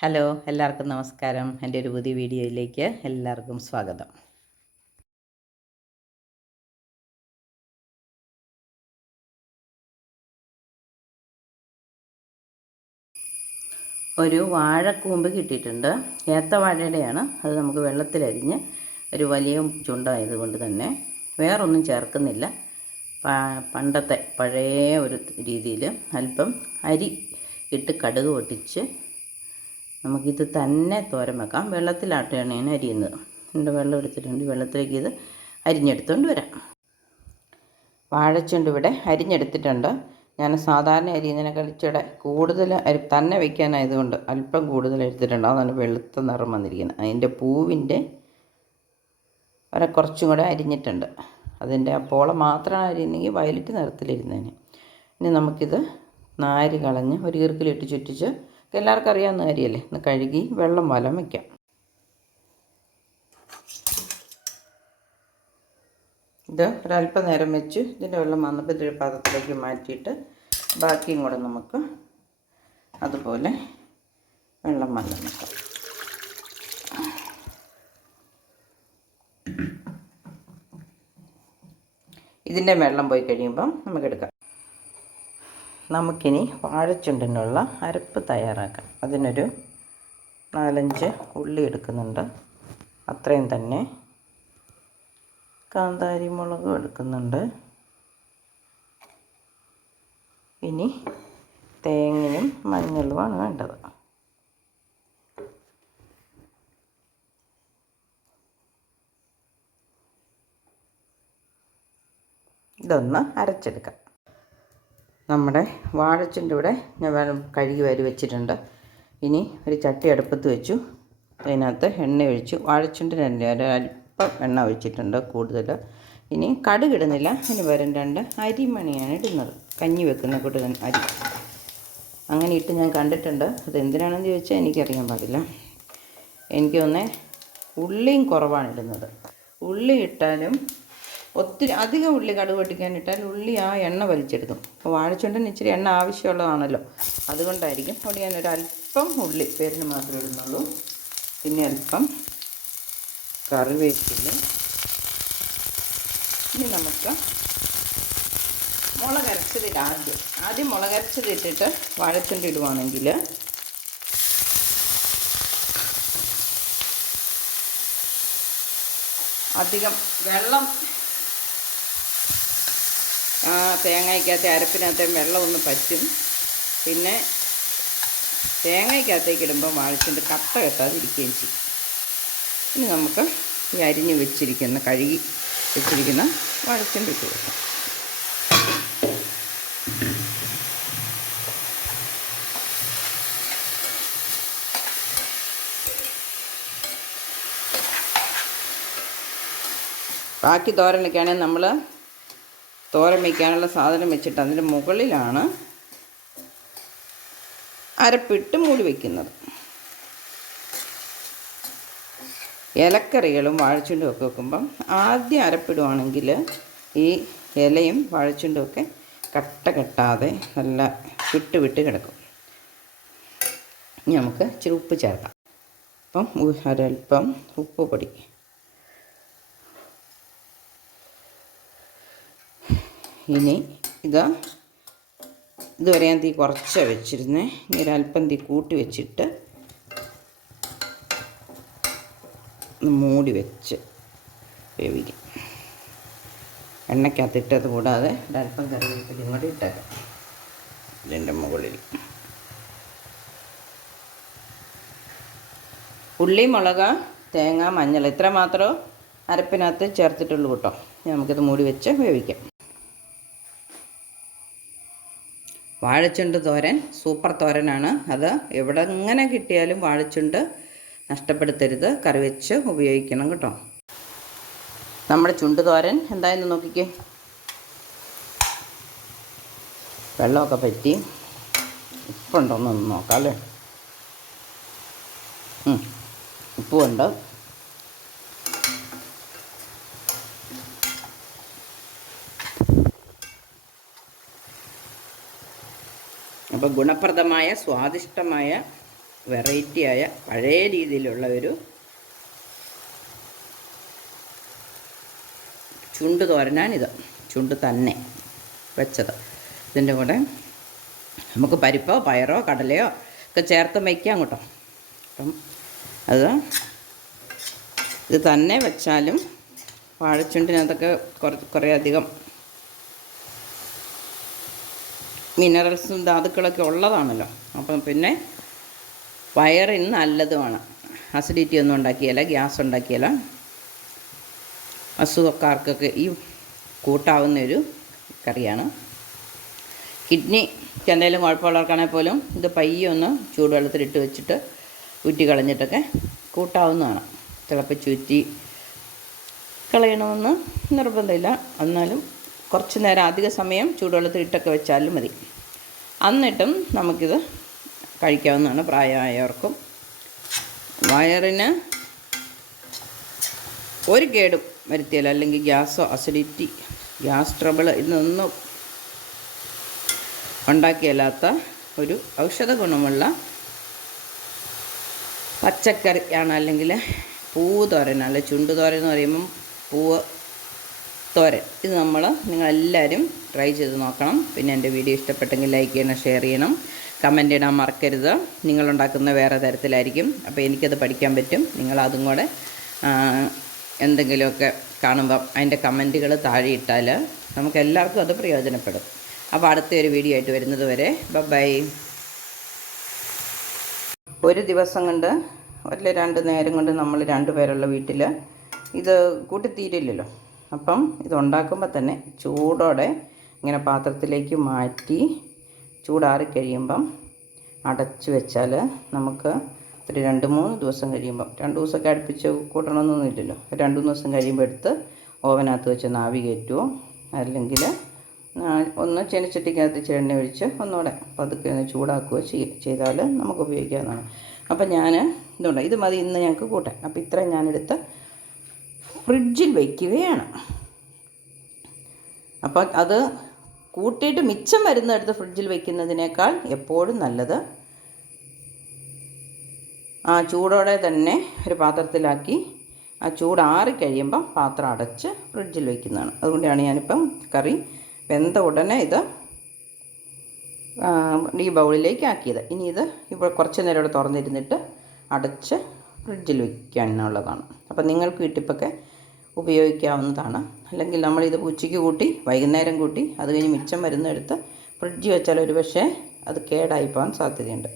Hello, എല്ലാവർക്കും നമസ്കാരം. എൻ്റെ ഒരു പുതിയ വീഡിയോയിലേക്ക് എല്ലാവർക്കും സ്വാഗതം. ഒരു വാഴക്കൂമ്പ് കിട്ടിയിട്ടുണ്ട്. ഏത്തവാഴയുടെയാണ്. അത് നമുക്ക് വെള്ളത്തിലരിഞ്ഞ് ഒരു വലിയ ചുണ്ടായതുകൊണ്ട് തന്നെ വേറൊന്നും ചേർക്കുന്നില്ല. പണ്ടത്തെ പഴയ ഒരു രീതിയിൽ അല്പം അരി ഇട്ട് കടുക് പൊട്ടിച്ച് നമുക്കിത് തന്നെ തോരൻ വെക്കാം. വെള്ളത്തിലാട്ടുകയാണ് ഞാൻ അരിയുന്നത്. എൻ്റെ വെള്ളം എടുത്തിട്ടുണ്ട്. വെള്ളത്തിലേക്ക് ഇത് അരിഞ്ഞെടുത്തുകൊണ്ട് വരാം. വാഴച്ചുണ്ട് ഇവിടെ അരിഞ്ഞെടുത്തിട്ടുണ്ട്. ഞാൻ സാധാരണ അരിയുന്നതിനേക്കാൾ ഇച്ചിരി കൂടുതൽ തന്നെ വയ്ക്കാനായതുകൊണ്ട് അല്പം കൂടുതൽ എടുത്തിട്ടുണ്ട്. അതാണ് വെളുത്ത നിറം വന്നിരിക്കുന്നത്. അതിൻ്റെ പൂവിൻ്റെ കുറച്ചും കൂടെ അരിഞ്ഞിട്ടുണ്ട്. അതിൻ്റെ ആ പോള മാത്രമാണ് അരിയുന്നെങ്കിൽ വയലറ്റ് നിറത്തിലിരുന്നതിന്. ഇനി നമുക്കിത് നാര് കളഞ്ഞ് ഒരു ഈർക്കിലിട്ട് ചുറ്റിച്ച്, എല്ലാവർക്കും അറിയാവുന്ന കാര്യമല്ലേ, ഒന്ന് കഴുകി വെള്ളം വലം വയ്ക്കാം. ഇത് ഒരല്പം നേരം വെച്ച് ഇതിൻ്റെ വെള്ളം വന്നപ്പോൾ ഇതൊരു പാത്രത്തിലേക്ക് മാറ്റിയിട്ട് ബാക്കിയും കൂടെ നമുക്ക് അതുപോലെ വെള്ളം വലം വെക്കാം. ഇതിൻ്റെ വെള്ളം പോയി കഴിയുമ്പം നമുക്കെടുക്കാം. നമുക്കിനി വാഴച്ചുണ്ടിനുള്ള അരപ്പ് തയ്യാറാക്കാം. അതിനൊരു 4-5 ഉള്ളി എടുക്കുന്നുണ്ട്. അത്രയും തന്നെ കാന്താരി മുളകും എടുക്കുന്നുണ്ട്. ഇനി തേങ്ങയും മഞ്ഞളുമാണ് വേണ്ടത്. ഇതൊന്ന് അരച്ചെടുക്കാം. നമ്മുടെ വാഴച്ചുണ്ട് ഇവിടെ ഞാൻ കഴുകി വാരി വെച്ചിട്ടുണ്ട്. ഇനി ഒരു ചട്ടി അടുപ്പത്ത് വെച്ചു. അതിനകത്ത് എണ്ണ ഒഴിച്ചു. വാഴച്ചുണ്ടിന് ഒരല്പം എണ്ണ ഒഴിച്ചിട്ടുണ്ട് കൂടുതൽ. ഇനി കടുകിടുന്നില്ല. ഇനി വരും 2 അരിമണിയാണ് ഇടുന്നത്. കഞ്ഞി വെക്കുന്ന കൂട്ട് അരി അങ്ങനെ ഇട്ട് ഞാൻ കണ്ടിട്ടുണ്ട്. അത് എന്തിനാണെന്ന് ചോദിച്ചാൽ എനിക്കറിയാൻ പാടില്ല. എനിക്ക് തോന്നുന്നത് ഉള്ളിയും കുറവാണ് ഇടുന്നത്. ഉള്ളി ഇട്ടാലും ഒത്തിരി അധികം ഉള്ളി കടുക് പൊട്ടിക്കാനിട്ടാൽ ഉള്ളി ആ എണ്ണ വലിച്ചെടുക്കും. അപ്പോൾ വാഴച്ചുണ്ടിന് ഇച്ചിരി എണ്ണ ആവശ്യമുള്ളതാണല്ലോ, അതുകൊണ്ടായിരിക്കും. അവിടെ ഞാനൊരല്പം ഉള്ളി പേരിന് മാത്രമേ ഇടുന്നുള്ളൂ. പിന്നെ അല്പം കറിവേപ്പില. ഇനി നമുക്ക് മുളകരച്ചതിട്ട് ആദ്യം മുളകരച്ചതിട്ടിട്ട് വാഴച്ചുണ്ട് ഇടുവാണെങ്കിൽ അധികം വെള്ളം തേങ്ങയ്ക്കകത്തെ അരപ്പിനകത്തെ വെള്ളം ഒന്ന് പറ്റും. പിന്നെ തേങ്ങയ്ക്കകത്തേക്ക് ഇടുമ്പോൾ വാഴച്ചുണ്ട് കട്ട കെട്ടാതിരിക്കുകയും ചെയ്യും. ഇനി നമുക്ക് ഈ അരിഞ്ഞ് വെച്ചിരിക്കുന്ന കഴുകി വെച്ചിരിക്കുന്ന വാഴച്ചുണ്ട് ഇട്ട് കൊടുക്കാം. ബാക്കി തോരനൊക്കെയാണെങ്കിൽ നമ്മൾ തോരൻ വയ്ക്കാനുള്ള സാധനം വെച്ചിട്ട് അതിൻ്റെ മുകളിലാണ് അരപ്പിട്ട് മൂടി വയ്ക്കുന്നത്. ഇലക്കറികളും വാഴച്ചുണ്ടും ഒക്കെ വെക്കുമ്പം ആദ്യം അരപ്പിടുവാണെങ്കിൽ ഈ ഇലയും വാഴച്ചുണ്ടും ഒക്കെ കട്ട കെട്ടാതെ നല്ല വിട്ട് കിടക്കും. ഇനി നമുക്ക് ഇച്ചിരി ഉപ്പ് ചേർക്കാം. അപ്പം ഒരല്പം ഉപ്പ് പൊടി. ഇനി ഇതുവരെ ഞാൻ തീ കുറച്ച് വെച്ചിരുന്നേ. ഇനി ഒരല്പം തീ കൂട്ടി വെച്ചിട്ട് മൂടി വെച്ച് വേവിക്കും. എണ്ണയ്ക്കകത്തിട്ടത് കൂടാതെ ഒരല്പം കറിവേപ്പിലയും കൂടി ഇട്ടേക്കാം ഇതിൻ്റെ മുകളിൽ. ഉള്ളി, മുളക്, തേങ്ങ, മഞ്ഞൾ ഇത്ര മാത്രമേ അരപ്പിനകത്ത് ചേർത്തിട്ടുള്ളൂ കേട്ടോ. നമുക്കിത് മൂടി വെച്ച് വേവിക്കാം. വാഴച്ചുണ്ട് തോരൻ സൂപ്പർ തോരനാണ്. അത് എങ്ങനെ കിട്ടിയാലും വാഴച്ചുണ്ട് നഷ്ടപ്പെടുത്തരുത്. കറി വെച്ച് ഉപയോഗിക്കണം കേട്ടോ. നമ്മുടെ ചുണ്ട് തോരൻ എന്തായെന്ന് നോക്കിക്കേ. വെള്ളമൊക്കെ പറ്റി ഉപ്പുണ്ടോയെന്നൊന്ന് നോക്കാം അല്ലേ. ഉപ്പുണ്ട്. അപ്പോൾ ഗുണപ്രദമായ സ്വാദിഷ്ടമായ വെറൈറ്റിയായ പഴയ രീതിയിലുള്ള ഒരു ചുണ്ട് തോരനാണിത്. ചുണ്ട് തന്നെ വെച്ചത്. ഇതിൻ്റെ കൂടെ നമുക്ക് പരിപ്പോ പയറോ കടലയോ ഒക്കെ ചേർത്ത് വയ്ക്കാം കേട്ടോ. അപ്പം ഇത് തന്നെ വെച്ചാലും വാഴച്ചുണ്ടിനകത്തൊക്കെ കുറേ അധികം മിനറൽസും ധാതുക്കളൊക്കെ ഉള്ളതാണല്ലോ. അപ്പം പിന്നെ വയറിന് നല്ലതുമാണ്. അസിഡിറ്റി ഒന്നും ഉണ്ടാക്കിയാല, ഗ്യാസ് ഉണ്ടാക്കിയാല, അസുഖക്കാർക്കൊക്കെ ഈ കൂട്ടാവുന്നൊരു കറിയാണ്. കിഡ്നിക്ക് എന്തെങ്കിലും കുഴപ്പമുള്ളവർക്കാണെങ്കിൽ പോലും ഇത് പയ്യെ ഒന്ന് ചൂടുവെള്ളത്തിലിട്ട് വെച്ചിട്ട് ഊറ്റി കളഞ്ഞിട്ടൊക്കെ കൂട്ടാവുന്നതാണ്. തിളപ്പിച്ചൂറ്റി കളയണമെന്ന് നിർബന്ധമില്ല. എന്നാലും കുറച്ച് നേരം അധിക സമയം ചൂടുവെള്ളത്തിലിട്ടൊക്കെ വെച്ചാലും മതി. എന്നിട്ടും നമുക്കിത് കഴിക്കാവുന്നതാണ്. പ്രായമായവർക്കും വയറിന് ഒരു കേടും വരുത്തിയാൽ, അല്ലെങ്കിൽ ഗ്യാസോ അസിഡിറ്റി, ഗ്യാസ് ട്രബിൾ ഇതൊന്നും ഉണ്ടാക്കിയല്ലാത്ത ഒരു ഔഷധ ഗുണമുള്ള പച്ചക്കറിയാണ്. അല്ലെങ്കിൽ പൂവ് തോരൻ, അല്ലെ ചുണ്ട് തോരൻ എന്ന് പറയുമ്പം പൂവ് തോരൻ. ഇത് നിങ്ങളെല്ലാവരും ട്രൈ ചെയ്ത് നോക്കണം. പിന്നെ എൻ്റെ വീഡിയോ ഇഷ്ടപ്പെട്ടെങ്കിൽ ലൈക്ക് ചെയ്യണം, ഷെയർ ചെയ്യണം, കമൻ്റ് ഇടാൻ മറക്കരുത്. നിങ്ങളുണ്ടാക്കുന്ന വേറെ തരത്തിലായിരിക്കും. അപ്പോൾ എനിക്കത് പഠിക്കാൻ പറ്റും. നിങ്ങളതും കൂടെ എന്തെങ്കിലുമൊക്കെ കാണുമ്പം അതിൻ്റെ കമൻറ്റുകൾ താഴെ ഇട്ടാൽ നമുക്ക് എല്ലാവർക്കും അത് പ്രയോജനപ്പെടും. അപ്പോൾ അടുത്തൊരു വീഡിയോ ആയിട്ട് വരുന്നത് വരെ ബൈ. ഒരു ദിവസം കൊണ്ട് അല്ല 2 നേരം കൊണ്ട് നമ്മൾ 2 പേരുള്ള വീട്ടിൽ ഇത് കൂട്ടിത്തീരില്ലല്ലോ. അപ്പം ഇതുണ്ടാക്കുമ്പോൾ തന്നെ ചൂടോടെ ഇങ്ങനെ പാത്രത്തിലേക്ക് മാറ്റി ചൂടാറിക്കഴിയുമ്പം അടച്ച് വെച്ചാൽ നമുക്ക് ഒരു 2-3 ദിവസം കഴിയുമ്പം, 2 ദിവസമൊക്കെ അടുപ്പിച്ച് കൂട്ടണമെന്നൊന്നുമില്ലല്ലോ, 2-3 ദിവസം കഴിയുമ്പോൾ എടുത്ത് ഓവനകത്ത് വെച്ച് ആവി കയറ്റുമോ, അല്ലെങ്കിൽ ഒന്ന് ചീനച്ചട്ടിക്കകത്ത് എണ്ണ ഒഴിച്ച് ഒന്നുകൂടെ പതുക്കെ ഒന്ന് ചൂടാക്കുകയോ ചെയ്താൽ നമുക്ക് ഉപയോഗിക്കാവുന്നതാണ്. അപ്പം ഞാൻ ഇതുണ്ട്, ഇത് മതി ഇന്ന് ഞങ്ങൾക്ക് കൂട്ടാൻ. അപ്പോൾ ഇത്രയും ഞാനെടുത്ത് ഫ്രിഡ്ജിൽ വയ്ക്കുകയാണ്. അപ്പോൾ അത് കൂട്ടിയിട്ട് മിച്ചം വരുന്നിടത്ത് ഫ്രിഡ്ജിൽ വയ്ക്കുന്നതിനേക്കാൾ എപ്പോഴും നല്ലത് ആ ചൂടോടെ തന്നെ ഒരു പാത്രത്തിലാക്കി ആ ചൂടാറിക്കഴിയുമ്പം പാത്രം അടച്ച് ഫ്രിഡ്ജിൽ വയ്ക്കുന്നതാണ്. അതുകൊണ്ടാണ് ഞാനിപ്പം കറി വെന്ത ഉടനെ ഇത് ഈ ബൗളിലേക്ക് ആക്കിയത്. ഇനി ഇത് ഇപ്പോൾ കുറച്ച് നേരം ഇവിടെ തുറന്നിരുന്നിട്ട് അടച്ച് ഫ്രിഡ്ജിൽ വയ്ക്കാനുള്ളതാണ്. അപ്പം നിങ്ങൾക്ക് ഈ ടിപ്പൊക്കെ ഉപയോഗിക്കാവുന്നതാണ്. അല്ലെങ്കിൽ നമ്മളിത് ഉച്ചയ്ക്ക് കൂട്ടി വൈകുന്നേരം കൂട്ടി അത് കഴിഞ്ഞ് മിച്ചം വരുന്നെടുത്ത് ഫ്രിഡ്ജിൽ വെച്ചാൽ ഒരു പക്ഷേ അത് കേടായി പോകാൻ സാധ്യതയുണ്ട്.